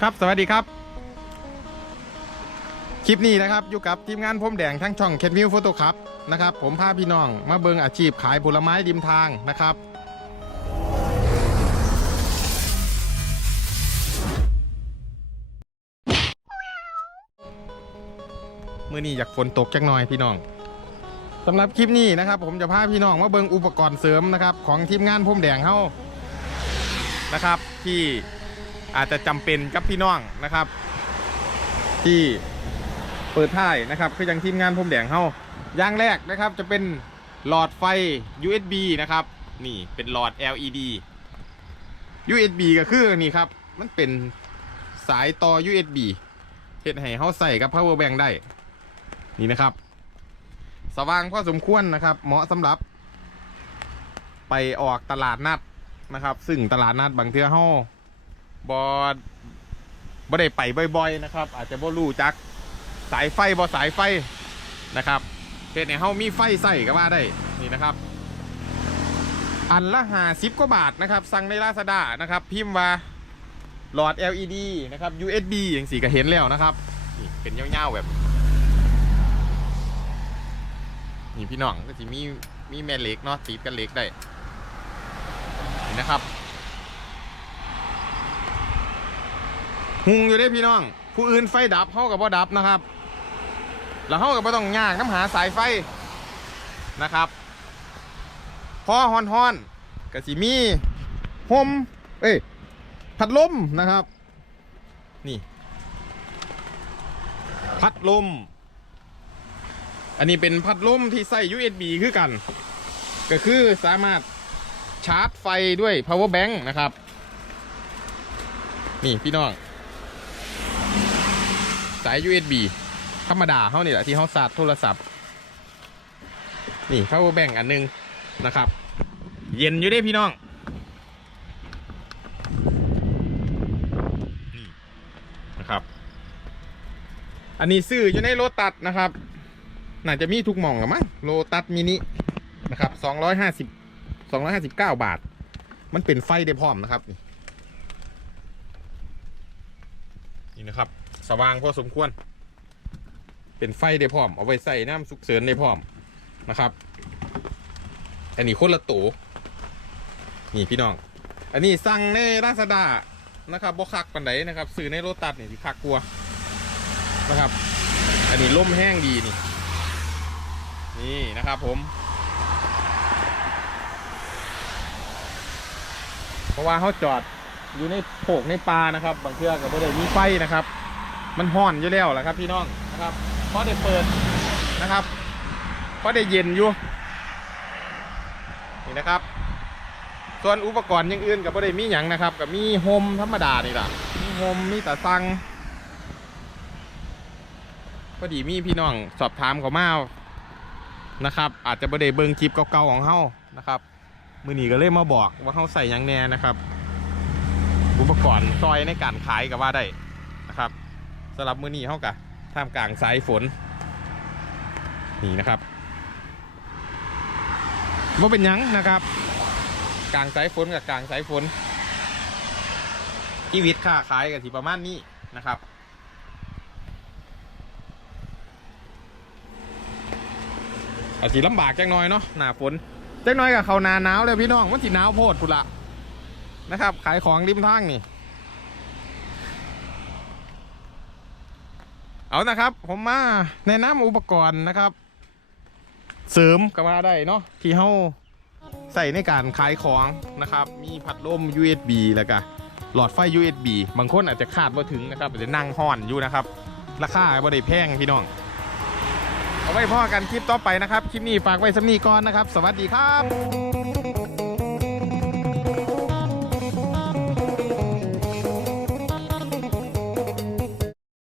ครับสวัสดีครับ คลิปนี้นะครับอยู่กับทีมงานผมแดงทั้งช่องเคนวิวโฟโต้ครับนะครับ ผมพาพี่น้องมาเบิงอาชีพขายผลไม้ริมทางนะครับมื่อนี้อยากฝนตกจักหน่อยพี่น้องสำหรับคลิปนี้นะครับ ผมจะพาพี่น้องมาเบิงอุปกรณ์เสริมนะครับ ของทีมงานผมแดงเฮานะครับ ที่ อาจจะจำเป็นกับพี่น้องนะครับ ที่เปิดท้ายนะครับ คืออย่างทีมงานผมแดงเฮาอย่างแรกนะครับจะเป็นหลอดไฟ USB นะครับ นี่เป็นหลอด LED USB ก็คือนี่ครับ มันเป็นสายต่อ USB เฮ็ดให้เฮาใส่กับ power bank ได้ นี่นะครับ สว่างพอสมควรนะครับ เหมาะสำหรับ ไปออกตลาดนัดนะครับ ซึ่งตลาดนัดบางเทื่อเฮา บอบ่ได้ไปบ่อย ๆ นะครับ อาจจะบ่รู้จักสายไฟบ่สายไฟนะครับเฮ็ดให้เฮามีไฟใส่ก็ว่าได้นี่นะครับ อันละห้าสิบกว่าบาทนะครับ สั่งในลาซาด้านะครับ พิมพ์ว่าหลอด LED นะครับ USB อย่างสีก็เห็นแล้วนะครับนี่เป็นเงาๆแบบนี่พี่น้องก็จะมีมีแม่เหล็กเนาะติดกันเหล็กได้นี่นะครับ หุงอยู่ได้พี่น้อง ผู้อื่นไฟดับเฮากับบ่ดับนะครับ แล้วเฮากับบ่ต้องยากน้ำหาสายไฟนะครับพอฮอนฮอนๆก็สิมีโฮมเอ้ยพัดลมนะครับ นี่พัดลม อันนี้เป็นพัดลมที่ใส่ USB คือกัน ก็คือสามารถชาร์จไฟด้วย power bank นะครับ นี่พี่น้อง สาย USB ธรรมดาเขานี่แหละที่เขาสาดโทรศัพท์ นี่ power bank อันหนึงนะครับ เย็นอยู่เด้พี่น้องนี่นะครับ อันนี้ซื้ออยู่ในรถตัดนะครับ น่าจะมีทุกหม่องหรือมั้งโลตัสมินินะครับสองร้อยห้าสิบสองร้อยห้าสิบเก้าบาท มันเป็นไฟได้พร้อมนะครับ นี่นะครับ สว่างพอสมควร เป็นไฟได้พร้อม เอาไว้ใส่น้ำสุกเสริญได้พร้อมนะครับ อันนี้คนละตัวนี่พี่น้อง อันนี้สั่งในราซาดานะครับบ่คักปันไดนะครับซื้อในโลตัสนี่ที่คักกลัวนะครับ อันนี้ล่มแห้งดีนี่ นี่นะครับผม เพราะว่าเขาจอดอยู่ในโขกในปลานะครับ บางเทื่อก็ไม่ได้มีไฟนะครับ มันห่อนอยู่แล้วแหละครับพี่น้องนะครับเพราะได้เปิดนะครับเพราะได้เย็นอยู่นี่นะครับ ส่วนอุปกรณ์อย่างอื่นกับไม่ได้มีอย่งนะครับกับมีโฮมธรรมดานี่แหละมีโฮมมีตาสังพอดีมีพี่น้องสอบถามเขามานะครับ อาจจะไม่ได้เบิ่งคลิปเก่าๆของเฮานะครับมือหนีก็เลยมาบอกว่าเขาใส่ยังแน่นะครับ อุปกรณ์ซอยในการขายก็ว่าได้นะครับ สำหรับมือนี้เขากะท่ามกลางสายฝน นี่นะครับว่าเป็นยังนะครับ กลางสายฝนกับกลางสายฝนชีวิตค้าขายกันที่ประมาณนี้นะครับอาจสิลำบากจังน้อยเนาะหนาฝนจังน้อยกับเขานาหนาวเลยพี่น้องมันสิหนาวโพดพุนละนะครับ ขายของริมทางนี่ เอานะครับ ผมมาแนะนำอุปกรณ์นะครับ เสริมก็มาได้เนาะที่เฮาใส่ในการขายของนะครับ มีพัดลม USB แล้วก็หลอดไฟ USB บางคนอาจจะคาดว่าถึงนะครับอาจจะนั่งห่อนอยู่นะครับ ราคาบ่ได้แพงพี่น้อง เอาไว้พ่อกันคลิปต่อไปนะครับ คลิปนี้ฝากไว้สำนีก่อนนะครับ สวัสดีครับ